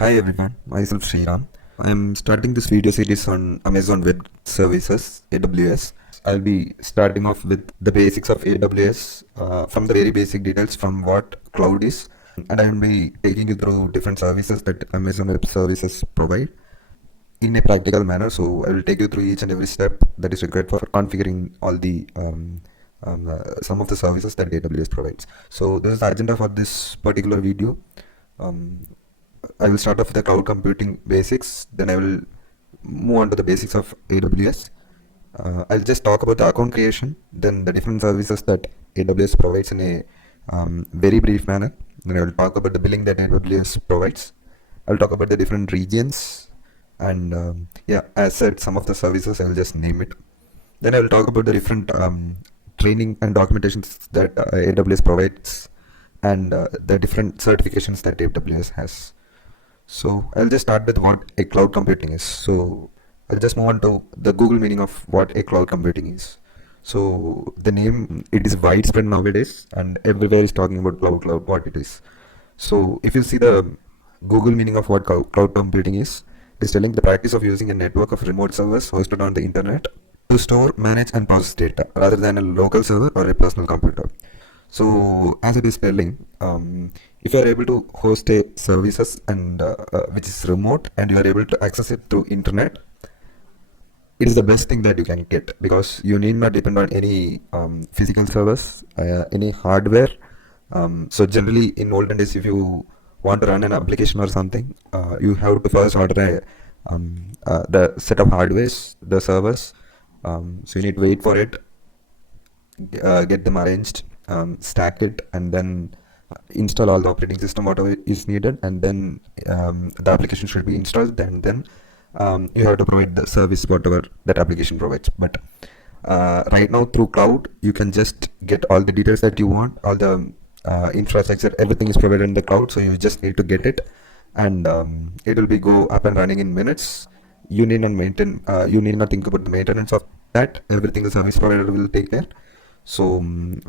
Hi everyone, myself Sriram. I am starting this video series on Amazon Web Services, AWS. I'll be starting off with the basics of AWS, from the very basic details from what cloud is, and I will be taking you through different services that Amazon Web Services provide in a practical manner. So I will take you through each and every step that is required for configuring all the some of the services that AWS provides. So this is the agenda for this particular video. Um, I will start off with the cloud computing basics, then I will move on to the basics of AWS. I'll just talk about the account creation, then the different services that AWS provides in a very brief manner. Then I will talk about the billing that AWS provides. I'll talk about the different regions, and yeah, as said, some of the services I will just name it. Then I will talk about the different training and documentations that AWS provides, and the different certifications that AWS has. So I'll just start with what a cloud computing is. So I'll just move on to the Google meaning of what a cloud computing is. So the name, it is widespread nowadays, and everywhere is talking about cloud, what it is. So if you see the Google meaning of what cloud computing is, it is telling the practice of using a network of remote servers hosted on the internet to store, manage, and process data rather than a local server or a personal computer. So as it is telling, if you are able to host a services and which is remote and you are able to access it through internet, it is the best thing that you can get, because you need not depend on any physical service, any hardware. So generally in olden days, if you want to run an application or something, you have to first order the set of hardwares, the servers. So you need to wait for it, get them arranged, stack it, and then install all the operating system whatever is needed, and then the application should be installed, and then you have to provide the service whatever that application provides. But right now through cloud, you can just get all the details that you want, all the infrastructure, everything is provided in the cloud, so you just need to get it, and it will be go up and running in minutes. You need not maintain, you need not think about the maintenance of that. Everything the service provider will take care. So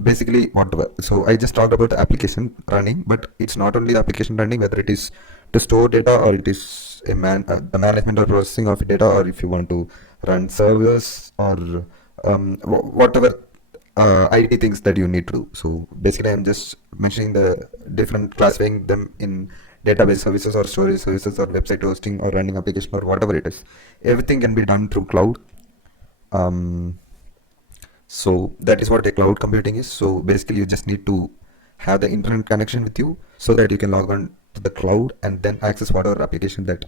basically whatever. So I just talked about the application running, but it's not only the application running, whether it is to store data or it is the management or processing of data, or if you want to run servers or whatever IT things that you need to do. So basically I'm just mentioning the different, classifying them in database services or storage services or website hosting or running application or whatever it is. Everything can be done through cloud. So that is what a cloud computing is. So basically you just need to have the internet connection with you so that you can log on to the cloud and then access whatever application that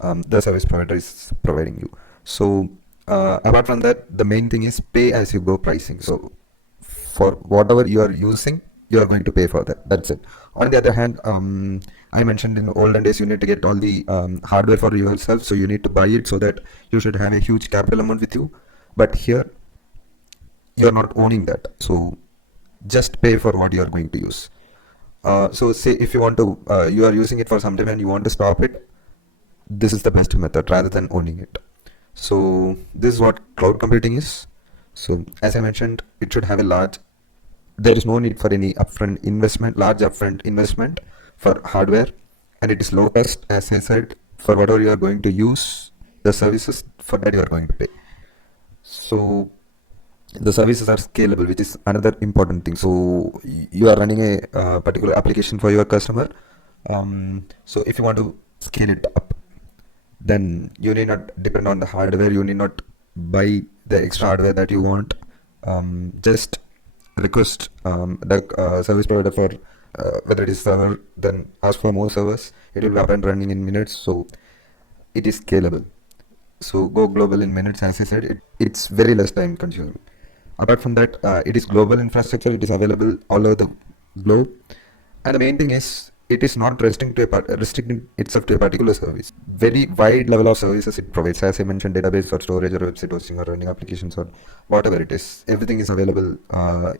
the service provider is providing you. So apart from that, the main thing is pay as you go pricing. So for whatever you are using, you are going to pay for that. That's it. On the other hand, I mentioned in the olden days you need to get all the hardware for yourself, so you need to buy it, so that you should have a huge capital amount with you. But here you're not owning that, so just pay for what you're going to use. So say if you want to you are using it for some time and you want to stop it, this is the best method rather than owning it. So this is what cloud computing is. So as I mentioned, it should have a there is no need for any large upfront investment for hardware, and it is low cost, as I said, for whatever you are going to use the services, for that you are going to pay. So the services are scalable, which is another important thing. So you are running a particular application for your customer. So if you want to scale it up, then you need not depend on the hardware. You need not buy the extra hardware that you want. Just request the service provider for whether it is server, then ask for more servers. It will be up and running in minutes. So it is scalable. So go global in minutes, as I said. It's very less time consuming. Apart from that, it is global infrastructure. It is available all over the globe, and the main thing is it is not restricting itself to a particular service. Very wide level of services it provides. As I mentioned, database or storage or website hosting or running applications or whatever it is, everything is available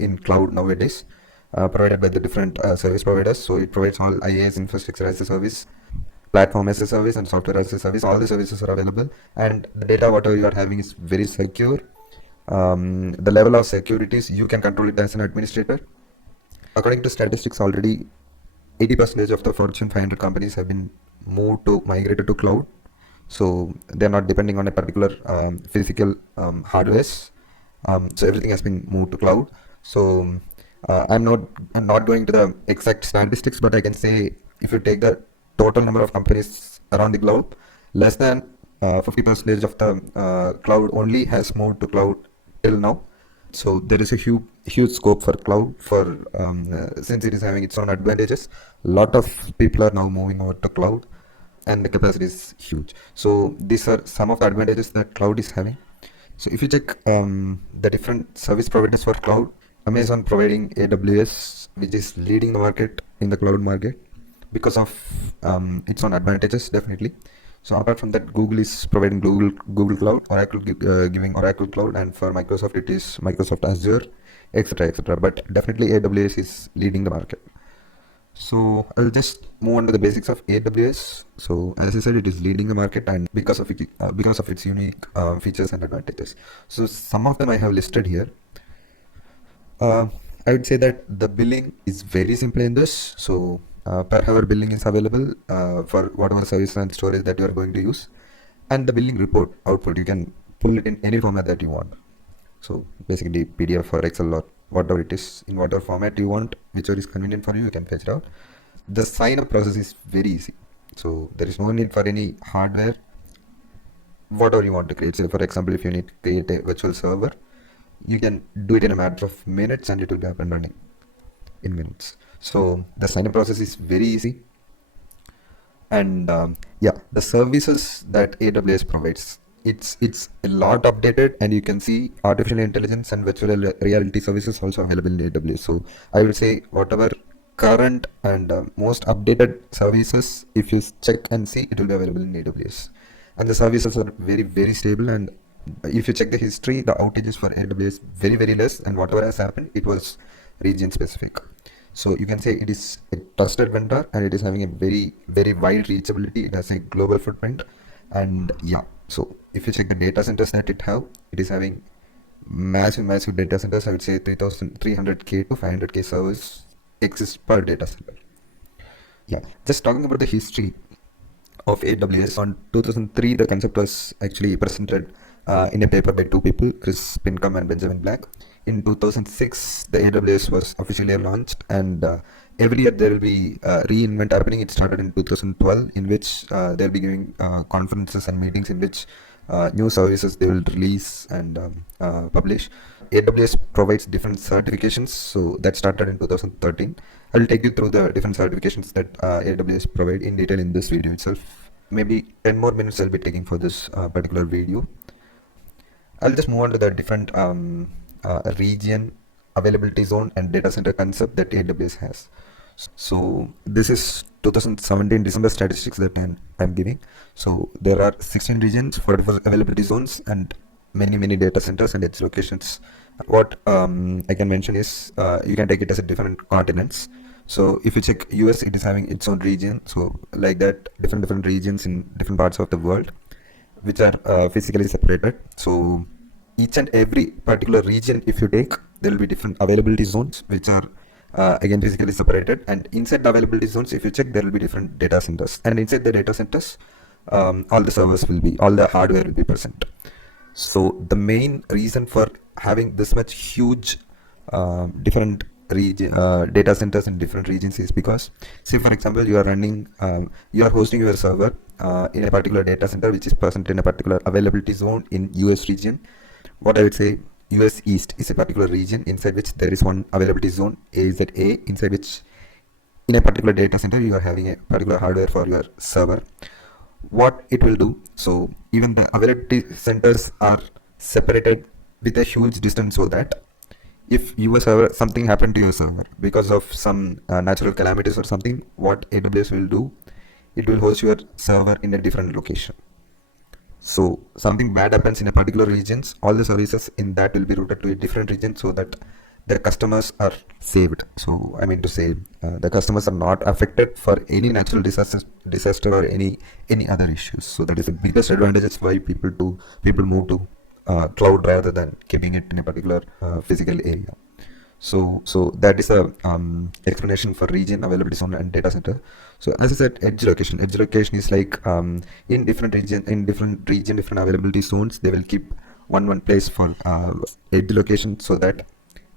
in cloud nowadays, provided by the different service providers. So it provides all IaaS, infrastructure as a service, platform as a service, and software as a service. All the services are available, and the data whatever you are having is very secure. The level of securities, you can control it as an administrator. According to statistics, already 80% of the Fortune 500 companies have been moved to migrated to cloud. So they're not depending on a particular physical hardwares. So everything has been moved to cloud. So I'm not going to the exact statistics, but I can say if you take the total number of companies around the globe, less than 50% of the cloud only has moved to cloud till now. So there is a huge scope for cloud for since it is having its own advantages. A lot of people are now moving over to cloud, and the capacity is huge. So these are some of the advantages that cloud is having. So if you check the different service providers for cloud, Amazon providing AWS, which is leading the market in the cloud market because of its own advantages, definitely. So apart from that, Google is providing Google Cloud, Oracle giving Oracle Cloud, and for Microsoft it is Microsoft Azure, etc., etc. But definitely AWS is leading the market. So I'll just move on to the basics of AWS. So as I said, it is leading the market, and because of its unique features and advantages. So some of them I have listed here. I would say that the billing is very simple in this. So per hour billing is available for whatever service and storage that you are going to use, and the billing report output you can pull it in any format that you want. So basically PDF or Excel or whatever it is, in whatever format you want, whichever is convenient for you, you can fetch it out. The sign up process is very easy. So there is no need for any hardware. Whatever you want to create. So for example, if you need to create a virtual server, you can do it in a matter of minutes and it will be up and running in minutes. So the sign up process is very easy. And yeah, the services that AWS provides, it's a lot updated, and you can see artificial intelligence and virtual reality services also available in AWS. So I would say whatever current and most updated services, if you check and see, it will be available in AWS. And the services are very stable, and if you check the history, the outages for AWS very less, and whatever has happened, it was region specific. So you can say it is a trusted vendor, and it is having a very wide reachability. It has a global footprint, and yeah. So if you check the data centers that it is having massive data centers. I would say 3,300K to 500K servers exist per data center. Yeah, just talking about the history of AWS. On 2003, the concept was actually presented in a paper by two people, Chris Pinkham and Benjamin Black. In 2006, the AWS was officially launched, and every year there will be reinvent happening. It started in 2012, in which they'll be giving conferences and meetings in which new services they will release and publish. AWS provides different certifications, so that started in 2013. I'll take you through the different certifications that AWS provide in detail in this video itself. Maybe 10 more minutes I'll be taking for this particular video. I'll just move on to the different region, availability zone, and data center concept that AWS has. So this is 2017 December statistics that I'm giving. So there are 16 regions, 44 availability zones, and many data centers and its locations. What I can mention is you can take it as a different continents. So if you check US, it is having its own region. So like that, different regions in different parts of the world, which are physically separated. So each and every particular region, if you take, there will be different availability zones, which are again physically separated. And inside the availability zones, if you check, there will be different data centers. And inside the data centers, all the hardware will be present. So the main reason for having this much huge different data centers in different regions is because, say for example, you are hosting your server in a particular data center which is present in a particular availability zone in US region. What I would say, US East is a particular region inside which there is one availability zone, AZA, inside which in a particular data center you are having a particular hardware for your server. What it will do, so even the availability centers are separated with a huge distance, so that if your server, something happened to your server because of some natural calamities or something, what AWS will do, it will host your server in a different location. So something bad happens in a particular regions, all the services in that will be routed to a different region, so that the customers are saved. So I mean to say, the customers are not affected for any natural disaster or any other issues. So that is the biggest advantage why people move to cloud rather than keeping it in a particular physical area. So that is a explanation for region, availability zone, and data center. So as I said, edge location. Edge location is like in different region, different availability zones, they will keep one place for edge location, so that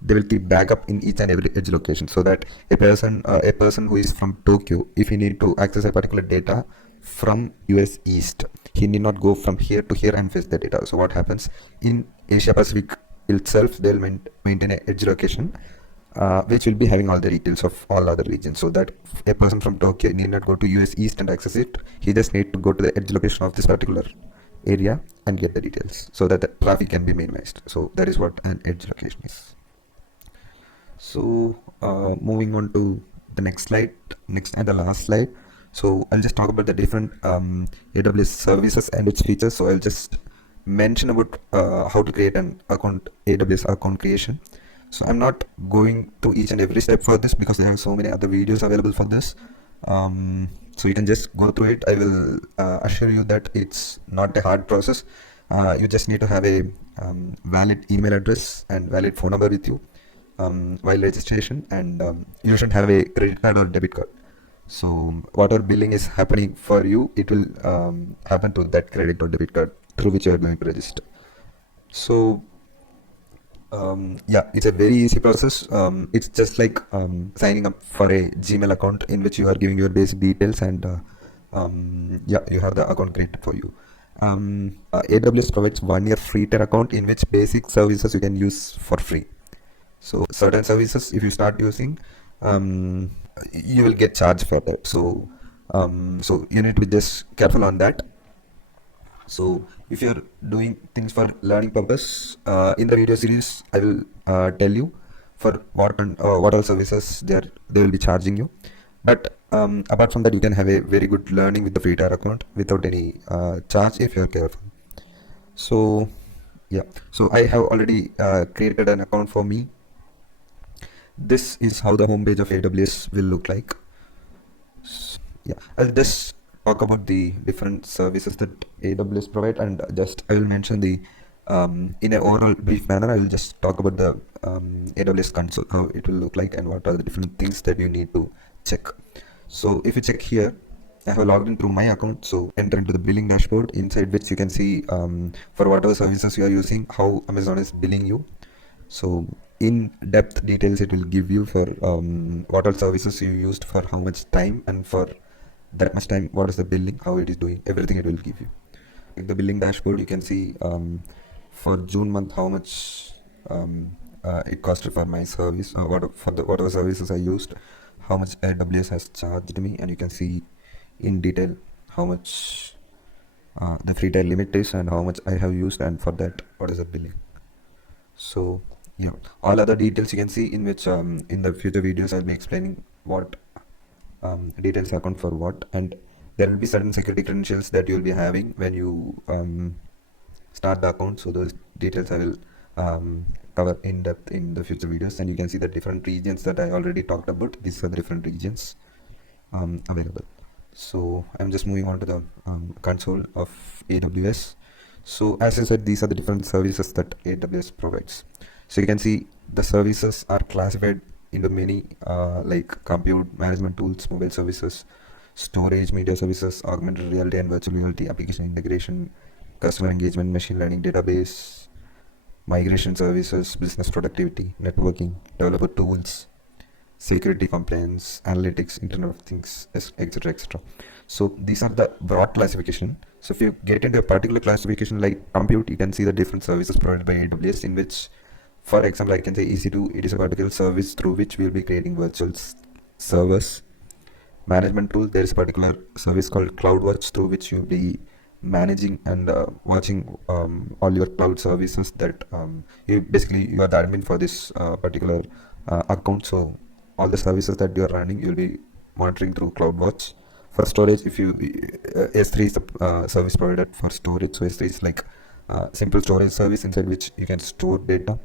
they will keep backup in each and every edge location, so that a person who is from Tokyo, if he need to access a particular data from US East, he need not go from here to here and fetch the data. So what happens in Asia Pacific itself, they'll maintain an edge location which will be having all the details of all other regions, so that a person from Tokyo need not go to US East and access it. He just need to go to the edge location of this particular area and get the details, so that the traffic can be minimized. So that is what an edge location is. So moving on to the next and the last slide. So I'll just talk about the different AWS services and its features. So I'll just mention about how to create an account, AWS account creation. So I'm not going to each and every step for this, because there are so many other videos available for this. So you can just go through it. I will assure you that it's not a hard process. You just need to have a valid email address and valid phone number with you while registration, and you should have a credit card or debit card. So whatever billing is happening for you, it will happen to that credit or debit card through which you are going to register. So yeah, it's a very easy process. It's just like signing up for a Gmail account in which you are giving your basic details, and yeah, you have the account created for you. AWS provides 1 year free tier account in which basic services you can use for free. So certain services, if you start using, you will get charged for that. So so you need to be just careful on that. So if you're doing things for learning purpose, in the video series, I will tell you for what all services they will be charging you. But apart from that, you can have a very good learning with the free tier account without any charge if you're careful. So yeah, so I have already created an account for me. This is how the homepage of AWS will look like. Yeah, I'll just talk about the different services that AWS provide, and just I will mention the in an overall brief manner. I will just talk about the AWS console, how it will look like, and what are the different things that you need to check. So if you check here, I have logged in through my account. So enter into the billing dashboard, inside which you can see for whatever services you are using, how Amazon is billing you. So in depth details it will give you for what all services you used, for how much time, and for that much time what is the billing, how it is doing, everything it will give you. In the billing dashboard you can see for June month how much it costed for my service, whatever services I used, how much AWS has charged me, and you can see in detail how much the free tier limit is and how much I have used, and for that what is the billing. So yeah, all other details you can see, in which in the future videos I'll be explaining what details account for what, and there will be certain security credentials that you'll be having when you start the account. So those details I will cover in depth in the future videos, and you can see the different regions that I already talked about. These are the different regions available. So I'm just moving on to the console of AWS. So as I said, these are the different services that AWS provides. So you can see the services are classified into many like compute, management tools, mobile services, storage, media services, augmented reality and virtual reality, application integration, customer engagement, machine learning, database, migration services, business productivity, networking, developer tools, security compliance, analytics, Internet of Things, etc., etc. So these are the broad classification. So if you get into a particular classification like compute, you can see the different services provided by AWS, in which, for example, I can say EC2, it is a particular service through which we will be creating virtual servers. Management tool, there is a particular service called CloudWatch, through which you will be managing and watching all your cloud services that you are the admin for this particular account. So all the services that you are running, you will be monitoring through CloudWatch. For storage, if you S3 is the service provided for storage. So S3 is like simple storage service inside which you can store data.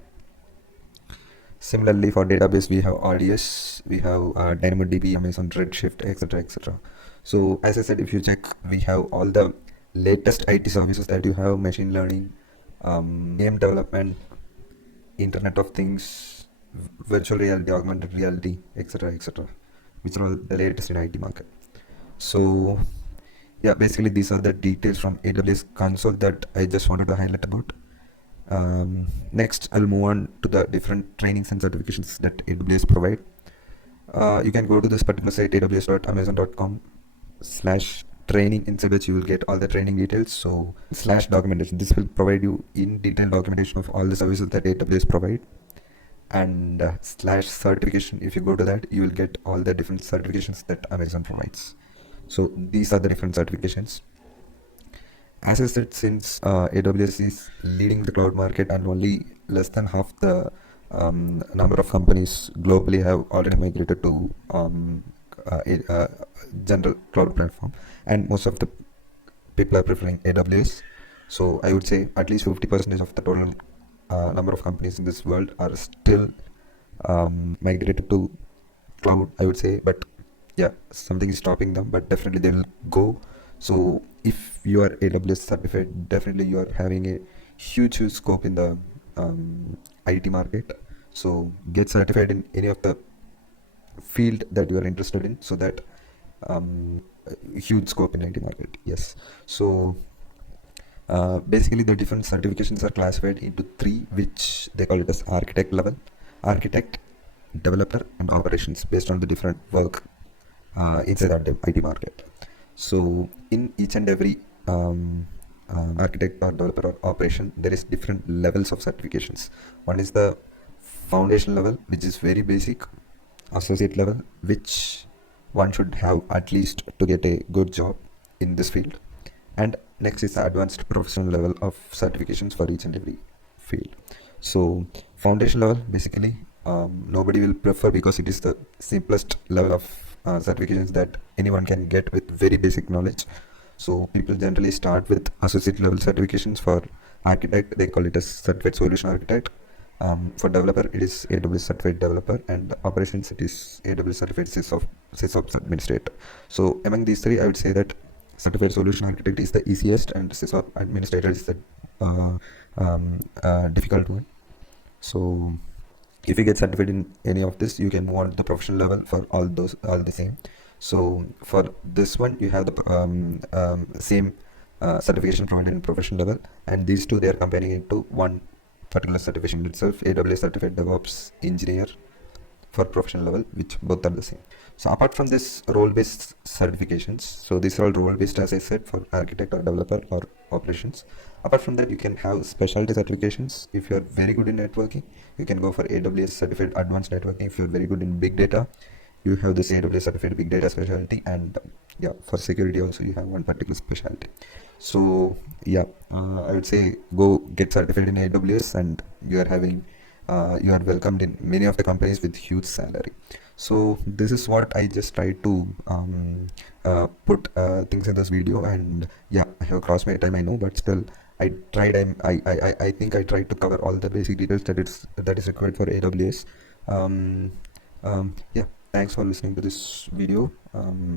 Similarly, for database, we have RDS, we have DynamoDB, Amazon Redshift, etc., etc. So as I said, if you check, we have all the latest IT services that you have: machine learning, game development, Internet of Things, virtual reality, augmented reality, etc., etc., which are all the latest in IT market. So yeah, basically these are the details from AWS console that I just wanted to highlight about. Next, I'll move on to the different trainings and certifications that AWS provide. You can go to this particular site, aws.amazon.com/training, inside which you will get all the training details. So slash documentation, this will provide you in detail documentation of all the services that AWS provide. And slash certification, if you go to that, you will get all the different certifications that Amazon provides. So these are the different certifications. As I said, since AWS is leading the cloud market and only less than half the number of companies globally have already migrated to a general cloud platform, and most of the people are preferring AWS. So I would say at least 50% of the total number of companies in this world are still migrated to cloud, I would say. But yeah, something is stopping them, but definitely they will go. So if you are AWS certified, definitely you are having a huge scope in the IT market. So get certified in any of the field that you are interested in, so that huge scope in IT market. Yes. So basically the different certifications are classified into three, which they call it as architect level, architect, developer, and operations, based on the different work inside the IT market. So in each and every architect or developer or operation, there is different levels of certifications. One is the foundation level, which is very basic. Associate level, which one should have at least to get a good job in this field. And next is the advanced professional level of certifications for each and every field. So foundation level, basically nobody will prefer, because it is the simplest level of certifications that anyone can get with very basic knowledge. So people generally start with associate level certifications. For architect, they call it as certified solution architect. For developer, it is AWS certified developer, and operations, it is AWS certified sysops administrator. So among these three, I would say that certified solution architect is the easiest, and sysops administrator is the difficult one. So if you get certified in any of this, you can move on to the professional level for all the same. So for this one, you have the same certification provided in professional level, and these two, they are comparing it to one particular certification itself, AWS certified DevOps engineer for professional level, which both are the same. So apart from this role-based certifications, so these are all role-based, as I said, for architect or developer or operations. Apart from that, you can have specialty certifications. If you're very good in networking, you can go for AWS certified advanced networking. If you're very good in big data, you have this AWS certified big data specialty. And yeah, for security also, you have one particular specialty. So yeah, I would say go get certified in AWS, and you are having you are welcomed in many of the companies with huge salary. So this is what I just tried to put things in this video. And yeah, I have crossed my time, I know, but still I tried. I think I tried to cover all the basic details that is required for AWS. Yeah, thanks for listening to this video.